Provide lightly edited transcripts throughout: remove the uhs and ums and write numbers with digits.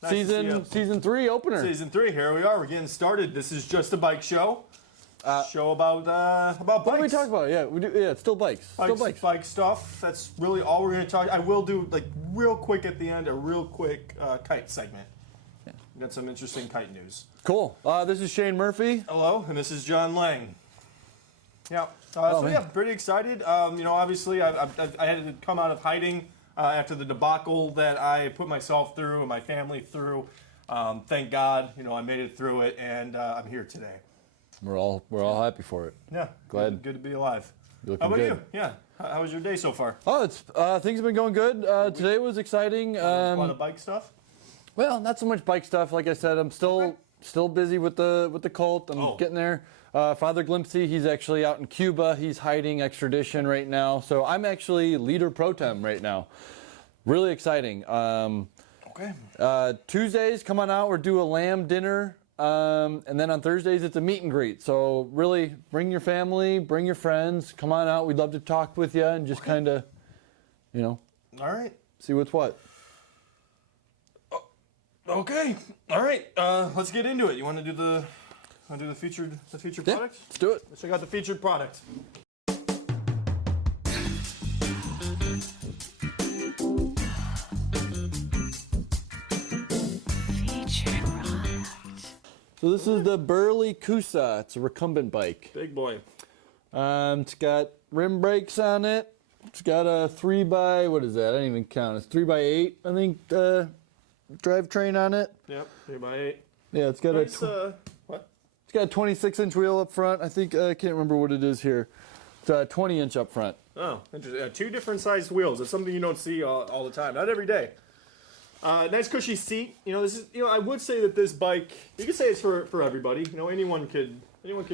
Nice season 3 opener. Season 3, here we are. We're getting started. This is just a bike show. Show about bikes. What do we talk about? Yeah, we do. Yeah, it's still bikes. Bike stuff. That's really all we're going to talk. I will do real quick at the end a real quick kite segment. Yeah. We got some interesting kite news. Cool. This is Shane Murphy. Hello, and this is John Lange. Yeah. Yeah, pretty excited. Obviously, I had to come out of hiding after the debacle that I put myself through and my family through. Thank God, I made it through it, and I'm here today. We're all happy for it. Yeah. Glad. Good to be alive. How about you? Yeah. How was your day so far? Oh, it's things have been going good. Today was exciting. A lot of bike stuff. Well, not so much bike stuff. Like I said, I'm still busy with the cult. I'm getting there. Father Glimpsey, he's actually out in Cuba. He's hiding extradition right now. So I'm actually leader pro tem right now. Really exciting. Okay. Tuesdays, come on out. We're doing a lamb dinner. And then on Thursdays, it's a meet and greet. So really, bring your family, bring your friends. Come on out. We'd love to talk with you and just kind of, All right. see what's what. Okay. All right. Let's get into it. You want to do the featured product? Let's do it. Let's check out the featured product. So this is the Burley Koosah. It's a recumbent bike. Big boy. It's got rim brakes on it. It's got a 3x, what is that? I didn't even count. It's 3x8, I think, drivetrain on it. Yep, 3x8. Yeah, it's got nice, what? It's got a 26-inch wheel up front. I think, I can't remember what it is here. It's a 20-inch up front. Oh, interesting. 2 different sized wheels. It's something you don't see all the time. Not every day. Nice cushy seat. This is. I would say that this bike. You could say it's for everybody. Anyone could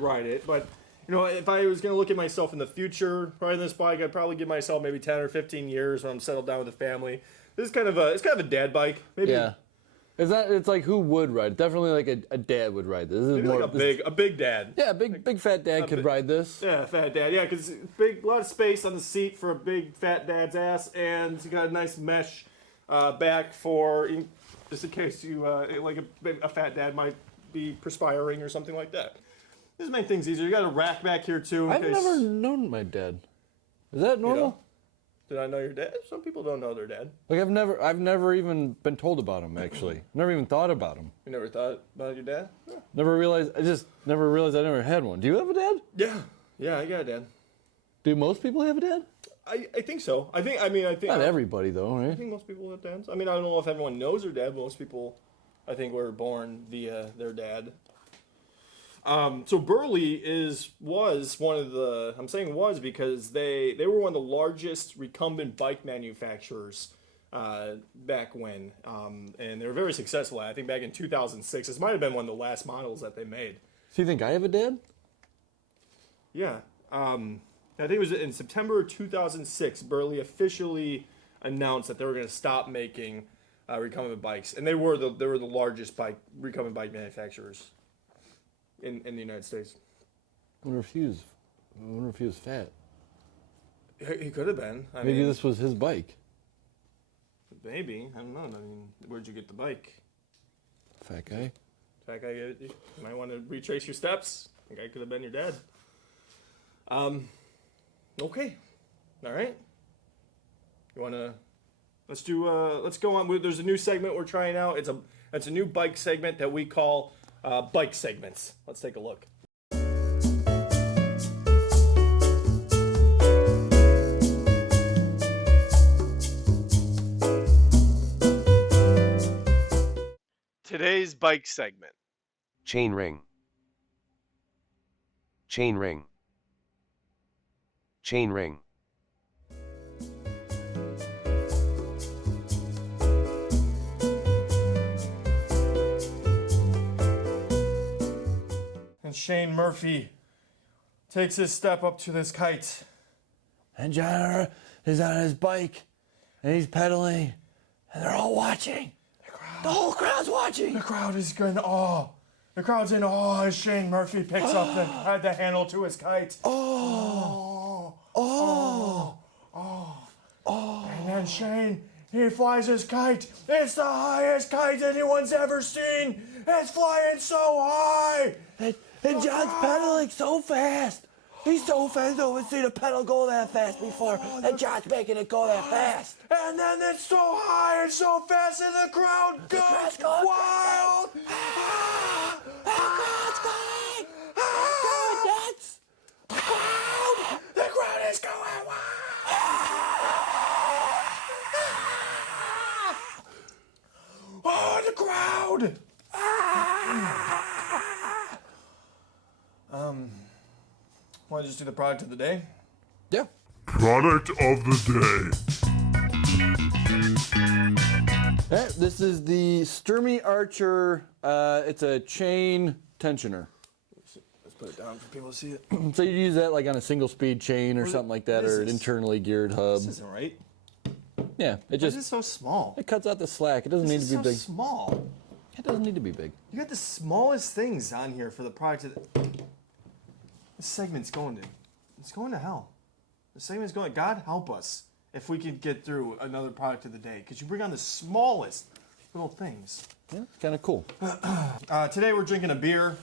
ride it. But if I was going to look at myself in the future riding this bike, I'd probably give myself maybe 10 or 15 years when I'm settled down with a family. This is kind of a dad bike. Maybe. Yeah. It's like who would ride it? Definitely like a dad would ride this. This is maybe more like a big dad. Yeah, big fat dad could ride this. Yeah, fat dad. Yeah, because a lot of space on the seat for a big fat dad's ass, and it's got a nice mesh. Back for just in case you like a fat dad might be perspiring or something like that. This makes things easier. You got a rack back here too. I've never known my dad. Is that normal? Did I know your dad? Some people don't know their dad. Like I've never even been told about him actually. Never even thought about him. You never thought about your dad? Yeah. I just never realized I never had one. Do you have a dad? Yeah, I got a dad. Do most people have a dad? I think so. I think not everybody though, right? I think most people have dads. I don't know if everyone knows their dad, but most people, I think, were born via their dad. So Burley was one of the. I'm saying was because they were one of the largest recumbent bike manufacturers back when, and they were very successful. I think back in 2006, this might have been one of the last models that they made. So you think I have a dad? Yeah. I think it was in September 2006, Burley officially announced that they were going to stop making recumbent bikes, and they were the largest recumbent bike manufacturers in the United States. I wonder if he was fat. He could have been. Maybe this was his bike. Maybe. I don't know. Where'd you get the bike? Fat guy. Fat guy. You might want to retrace your steps. I think I could have been your dad. Okay. All right. You want to let's go on. There's a new segment we're trying out. It's a new bike segment that we call bike segments. Let's take a look. Today's bike segment. Chain ring. Chain ring. Chain ring. And Shane Murphy takes his step up to this kite. And John is on his bike, and he's pedaling, and they're all watching. The whole crowd's watching. The crowd is in awe. The crowd's in awe as Shane Murphy picks up the handle to his kite. And then Shane He flies his kite. It's the highest kite anyone's ever seen. It's flying so high. And John's pedaling so fast. He's so fast, I haven't seen a pedal go that fast before. And John's making it go that fast. And then it's so high and so fast, and the crowd goes wild. The crowd's going! Going nuts! The crowd is going wild. Oh, the crowd. Want to just do the product of the day? Yeah. Product of the day. This is the Sturmey Archer. It's a chain tensioner. Let's put it down for people to see it. So you use that like on a single speed chain or something like that, what is or an this? internally geared hub. This isn't right. Yeah, it This just is so small. it cuts out the slack. It doesn't need This to is be so big. small. It doesn't need to be big. You got the smallest things on here for the product of the... This segment's going to hell. The segment's going. God help us if we could get through another product of the day, because you bring on the smallest little things. Yeah, it's kind of cool. Today we're drinking a beer.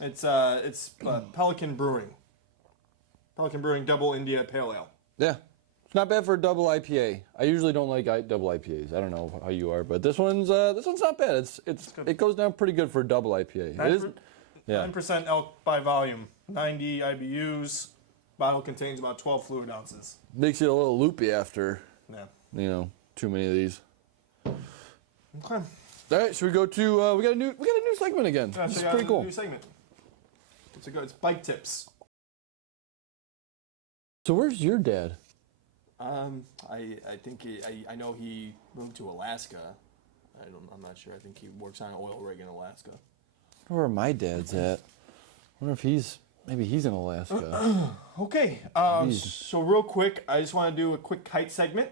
It's Pelican Brewing. Pelican Brewing Double India Pale Ale. Yeah, it's not bad for a double IPA. I usually don't like double IPAs. I don't know how you are, but this one's not bad. It goes down pretty good for a double IPA. It is, yeah. 9% elk by volume, 90 IBUs. Bottle contains about 12 fluid ounces. Makes you a little loopy after, Yeah. too many of these. Okay. All right, should we go to? We got a new segment again. Yeah, This so is yeah, pretty cool. New segment. It's bike tips. So where's your dad? I think I know he moved to Alaska. I'm not sure. I think he works on an oil rig in Alaska. I wonder where my dad's at. I wonder if maybe he's in Alaska. Okay. So real quick, I just want to do a quick kite segment.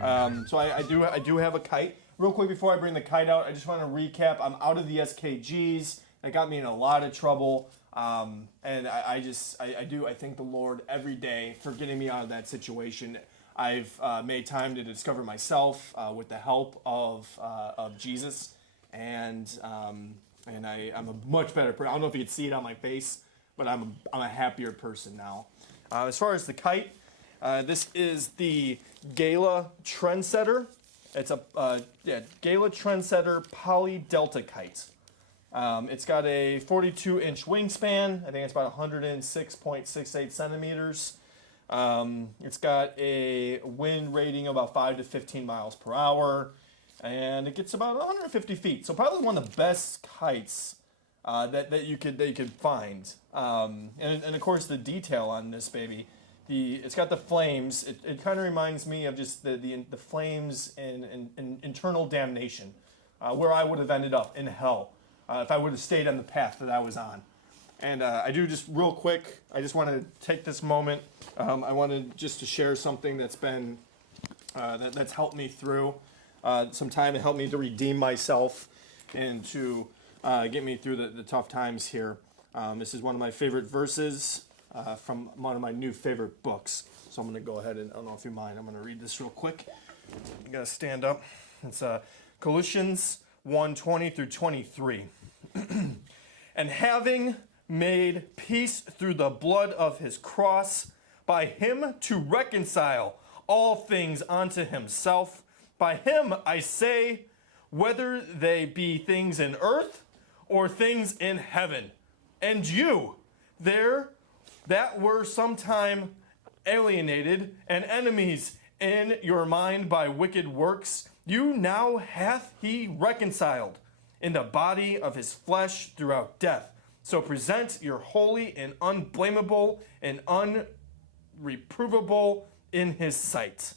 So I do have a kite. Real quick before I bring the kite out, I just want to recap. I'm out of the SKGs. That got me in a lot of trouble. And I thank the Lord every day for getting me out of that situation. I've made time to discover myself with the help of Jesus, and I'm a much better person. I don't know if you can see it on my face, but I'm a happier person now. As far as the kite, this is the Gala Trendsetter. It's a Gala Trendsetter Poly Delta kite. It's got a 42-inch wingspan. I think it's about 106.68 centimeters. It's got a wind rating of about 5 to 15 miles per hour, and it gets about 150 feet. So probably one of the best kites that you could find. And of course the detail on this baby, it's got the flames. It kind of reminds me of just the flames in Eternal Damnation, where I would have ended up in hell. If I would have stayed on the path that I was on. And I do just real quick, I just want to take this moment. I wanted just to share something that's been, that's helped me through some time. It helped me to redeem myself and to get me through the tough times here. This is one of my favorite verses from one of my new favorite books. So I'm going to go ahead and, I don't know if you mind, I'm going to read this real quick. You got to stand up. It's Colossians 1:20 through 23. And having made peace through the blood of his cross, by him to reconcile all things unto himself. By him I say, whether they be things in earth or things in heaven. And you, there that were sometime alienated and enemies in your mind by wicked works, you now hath he reconciled in the body of his flesh throughout death. So present your holy and unblameable and unreprovable in his sight.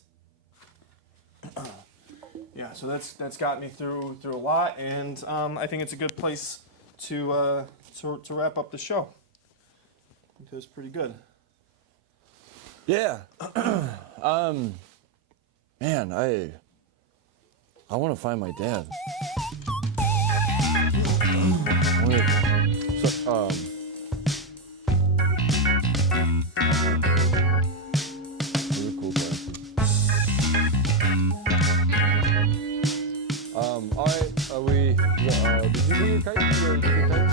Yeah, so that's got me through a lot, and I think it's a good place to wrap up the show. I think it was pretty good. Yeah. Man, I want to find my dad. Really cool glasses. Did you do your kite? You did your kite?